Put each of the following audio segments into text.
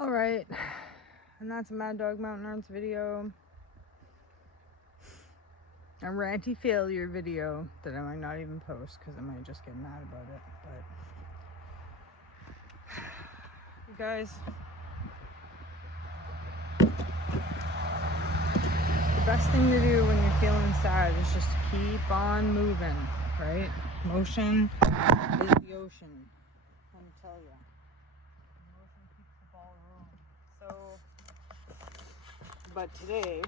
Alright, and that's a Mad Dog Mountain Arts video. A ranty failure video that I might not even post because I might just get mad about it. But you guys, the best thing to do when you're feeling sad is just to keep on moving, right? Motion is the ocean, let me tell you. Motion keeps the ball rolling. But today,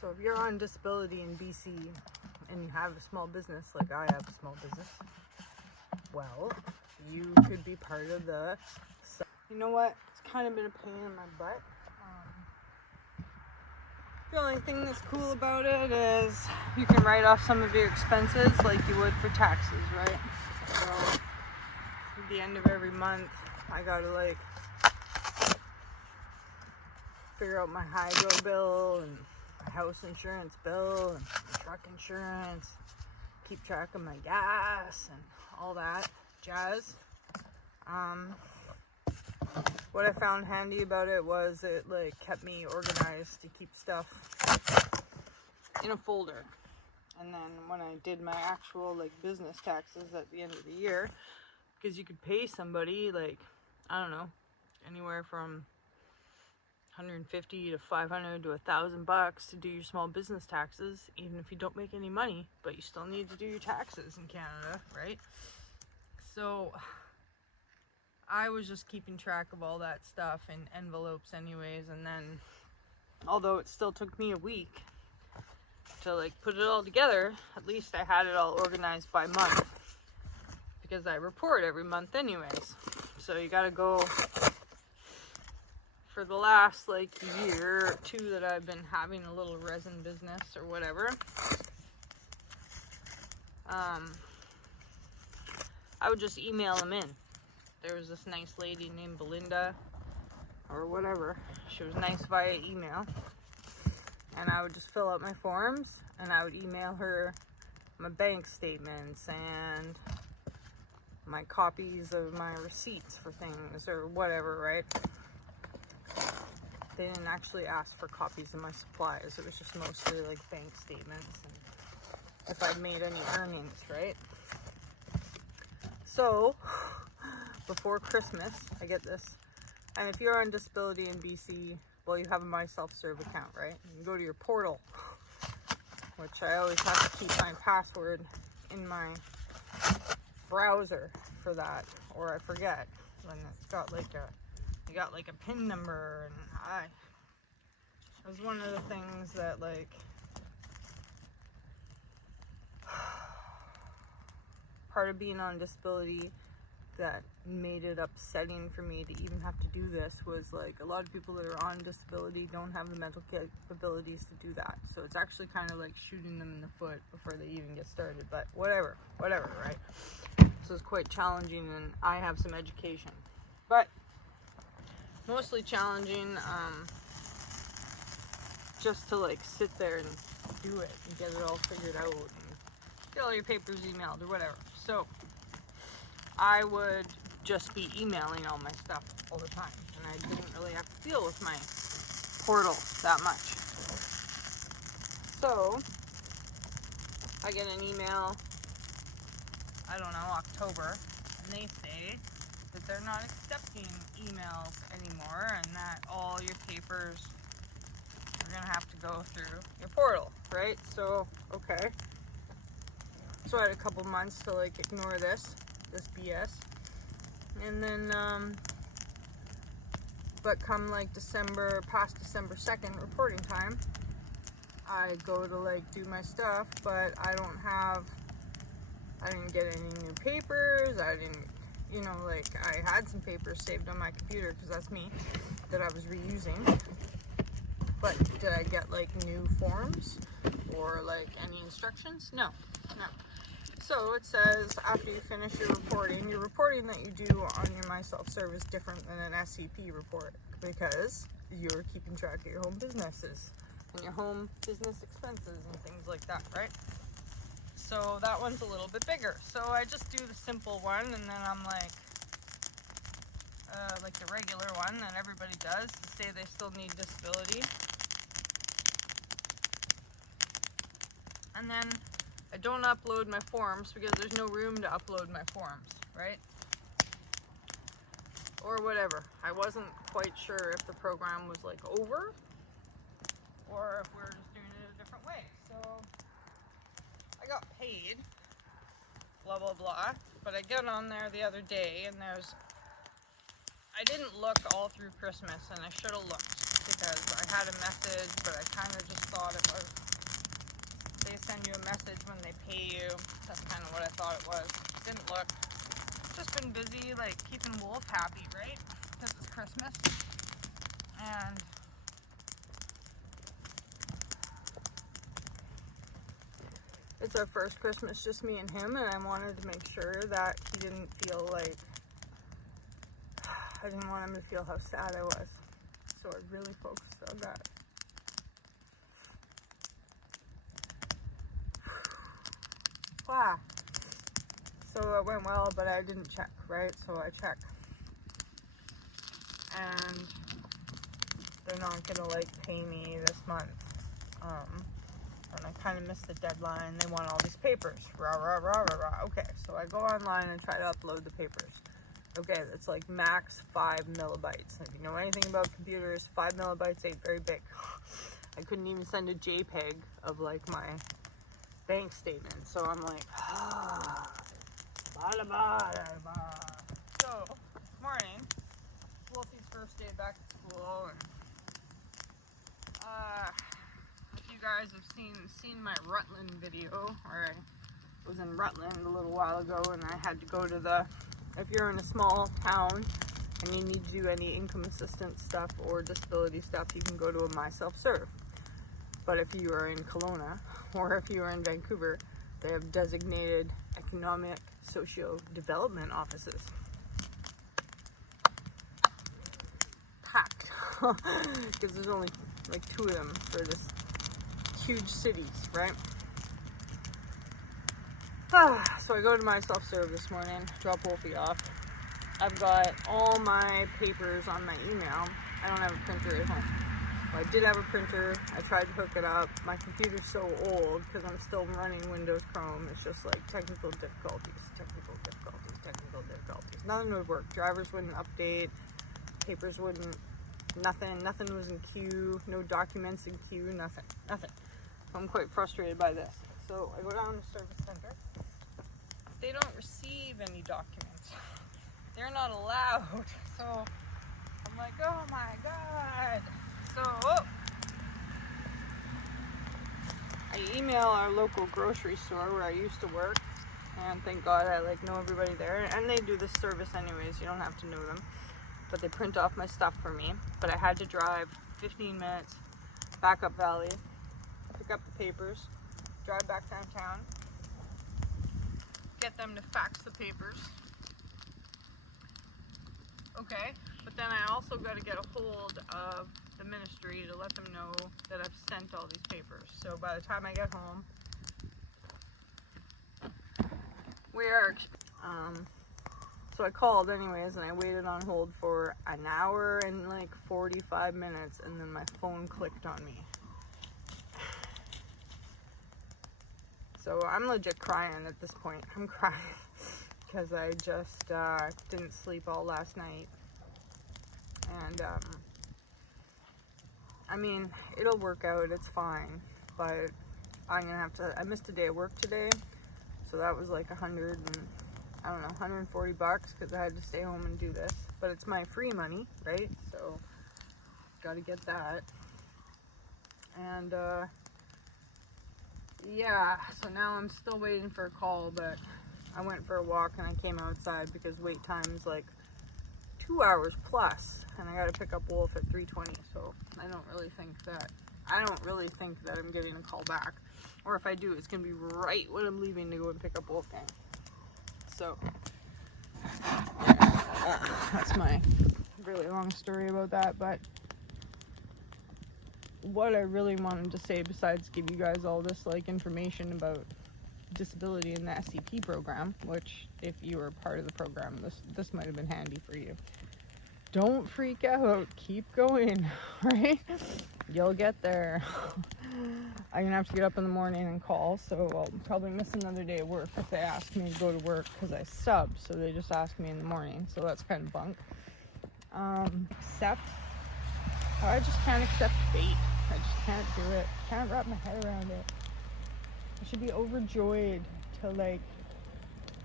so if you're on disability in BC and you have a small business, like I have a small business, well, you could be part of the, you know what, it's kind of been a pain in my butt. The only thing that's cool about it is you can write off some of your expenses like you would for taxes, right? So at the end of every month, I gotta like figure out my hydro bill and my house insurance bill and my truck insurance, keep track of my gas and all that jazz. What I found handy about it was it like kept me organized to keep stuff in a folder. And then when I did my actual like business taxes at the end of the year, because you could pay somebody like, I don't know, anywhere from $150 to $500 to $1,000 to do your small business taxes, even if you don't make any money, but you still need to do your taxes in Canada, right? So I was just keeping track of all that stuff in envelopes anyways, and then although it still took me a week to like put it all together, at least I had it all organized by month because I report every month anyways. So you gotta go. For the last like year or two that I've been having a little resin business or whatever, I would just email them in. There was this nice lady named Belinda or whatever. She was nice via email, and I would just fill out my forms and I would email her my bank statements and my copies of my receipts for things or whatever, right? They didn't actually ask for copies of my supplies. It was just mostly like bank statements and if I'd made any earnings, right? So before Christmas, I get this. And if you're on disability in BC, well, you have a My Self-Serve account, right? You go to your portal, which I always have to keep my password in my browser for that, or I forget when it's got like you got like a PIN number, and it was one of the things that like part of being on disability that made it upsetting for me to even have to do this was like a lot of people that are on disability don't have the mental capabilities to do that. So it's actually kind of like shooting them in the foot before they even get started, but whatever, right? So it's quite challenging, and I have some education, but mostly challenging just to like sit there and do it and get it all figured out and get all your papers emailed or whatever. So I would just be emailing all my stuff all the time, and I didn't really have to deal with my portal that much. So I get an email, I don't know, October, and they say that they're not accepting emails anymore and that all your papers are gonna have to go through your portal, right? So, okay. So I had a couple months to like ignore this BS. And then, but come like past December 2nd, reporting time, I go to like do my stuff, but I didn't get any new papers. I didn't, like I had some papers saved on my computer because that's me, that I was reusing. But did I get like new forms or like any instructions? No. So it says after you finish your reporting that you do on your My Self-Serve is different than an SCP report because you're keeping track of your home businesses and your home business expenses and things like that, right? So that one's a little bit bigger. So I just do the simple one, and then I'm like, like the regular one that everybody does to say they still need disability. And then I don't upload my forms because there's no room to upload my forms, right? Or whatever. I wasn't quite sure if the program was like over or if we're just doing it a different way. So I got paid, blah blah blah, but I got on there the other day and I didn't look all through Christmas, and I should have looked because I had a message, but I kind of just thought it was, they send you a message when they pay you. That's kind of what I thought it was. Didn't look. Just been busy, like, keeping Wolf happy, right? Because it's Christmas. And it's our first Christmas, just me and him, and I wanted to make sure that he didn't feel like, I didn't want him to feel how sad I was. So I really focused on that. Wow. So it went well, but I didn't check, right? So I checked. And they're not gonna like pay me this month. And I kind of missed the deadline. They want all these papers. Rah, rah, rah, rah, rah. Okay, so I go online and try to upload the papers. Okay, it's like max 5 millibytes. And if you know anything about computers, 5 millibytes ain't very big. I couldn't even send a JPEG of like my bank statement. So I'm like, So, this morning, Wolfie's first day back at school, and if you guys have seen my Rutland video, or I was in Rutland a little while ago, and I had to go to if you're in a small town and you need to do any income assistance stuff or disability stuff, you can go to a My Self-Serve. But if you are in Kelowna, or if you are in Vancouver, they have designated economic socio-development offices. Packed. Because there's only like 2 of them for this huge cities, right? So I go to My Self-Serve this morning, drop Wolfie off. I've got all my papers on my email. I don't have a printer at home. Well, I did have a printer. I tried to hook it up. My computer's so old because I'm still running Windows Chrome. It's just like technical difficulties. Nothing would work. Drivers wouldn't update. Papers wouldn't. Nothing was in queue. No documents in queue. Nothing. So I'm quite frustrated by this. So I go down to Service Center. They don't receive any documents. They're not allowed. So I'm like, oh my god. So I email our local grocery store where I used to work, and thank God I like know everybody there, and they do this service anyways. You don't have to know them, but they print off my stuff for me. But I had to drive 15 minutes back up Valley, pick up the papers, drive back downtown, get them to fax the papers. Okay, but then I also got to get a hold of the ministry to let them know that I've sent all these papers. So by the time I get home, so I called anyways, and I waited on hold for an hour and like 45 minutes, and then my phone clicked on me. So I'm legit crying at this point. I'm crying because I just didn't sleep all last night. And I mean, it'll work out, it's fine, but I missed a day of work today, so that was like 140 bucks because I had to stay home and do this. But it's my free money, right? So gotta get that. And yeah, so now I'm still waiting for a call, but I went for a walk and I came outside because wait time is like 2 hours plus, and I gotta pick up Wolf at 3:20. So I don't really think that I'm getting a call back, or if I do, it's gonna be right when I'm leaving to go and pick up Wolfgang. So that's my really long story about that. But what I really wanted to say, besides give you guys all this like information about disability in the SCP program, which if you were part of the program, this might have been handy for you. don't freak out. Keep going, right? You'll get there. I'm gonna have to get up in the morning and call, so I'll probably miss another day of work if they ask me to go to work because I sub, so they just ask me in the morning, so that's kind of bunk. Except, I just can't accept fate. I just can't do it. Can't wrap my head around it. I should be overjoyed to like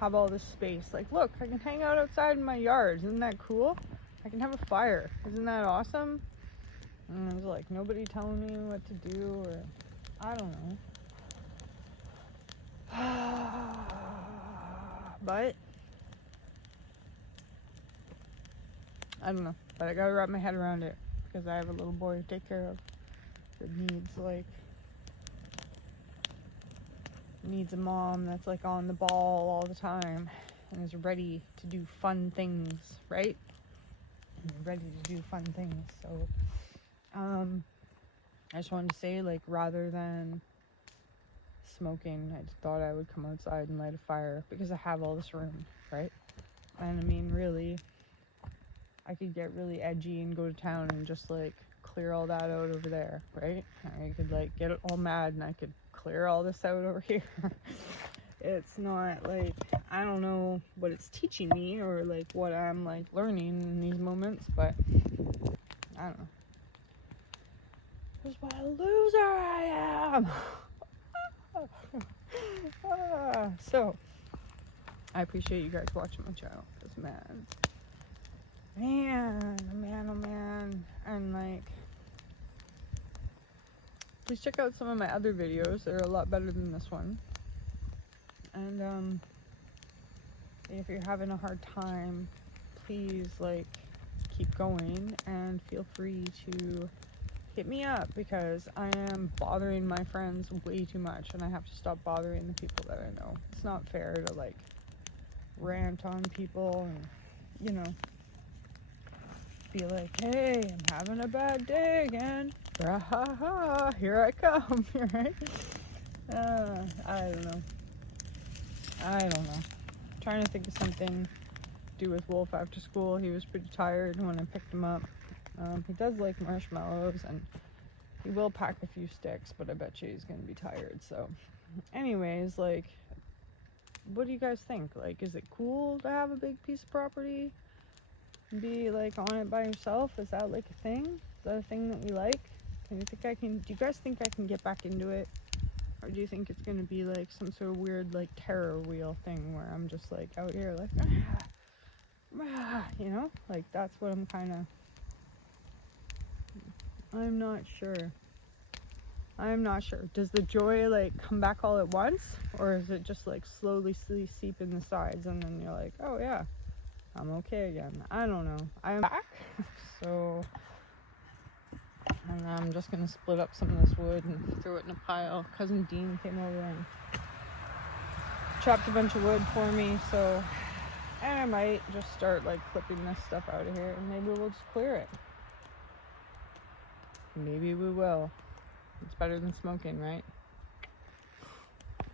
have all this space. Like, look, I can hang out outside in my yard. Isn't that cool? I can have a fire. Isn't that awesome? And there's like nobody telling me what to do, or I don't know. But I don't know. But I gotta wrap my head around it because I have a little boy to take care of that needs a mom that's like on the ball all the time and is ready to do fun things, right? And ready to do fun things. So I just wanted to say, like, rather than smoking, I just thought I would come outside and light a fire because I have all this room, right? And I mean, really, I could get really edgy and go to town and just like clear all that out over there, right? I could like get all mad and I could clear all this out over here. It's not like, I don't know what it's teaching me or like what I'm like learning in these moments, but I don't know. Just what a loser I am. So I appreciate you guys watching my channel, because man, oh man, and like, please check out some of my other videos. They're a lot better than this one. And if you're having a hard time, please like keep going and feel free to hit me up, because I am bothering my friends way too much and I have to stop bothering the people that I know. It's not fair to like rant on people and, you know, be like, hey, I'm having a bad day again. Ha, here I come, right? I don't know. Trying to think of something to do with Wolf after school. He was pretty tired when I picked him up. He does like marshmallows and he will pack a few sticks, but I bet you he's gonna be tired. So anyways, like, what do you guys think? Like, is it cool to have a big piece of property and be like on it by yourself? Is that like a thing? Is that a thing that we like? Do you guys think I can get back into it? Or do you think it's gonna be like some sort of weird like terror wheel thing where I'm just like out here like you know? Like, that's what I'm not sure. Does the joy like come back all at once, or is it just like slowly seep in the sides and then you're like, oh yeah, I'm okay again? I don't know. I'm back. So, and I'm just gonna split up some of this wood and throw it in a pile. Cousin Dean came over and chopped a bunch of wood for me, so, and I might just start like clipping this stuff out of here and maybe we'll just clear it. Maybe we will. It's better than smoking, right?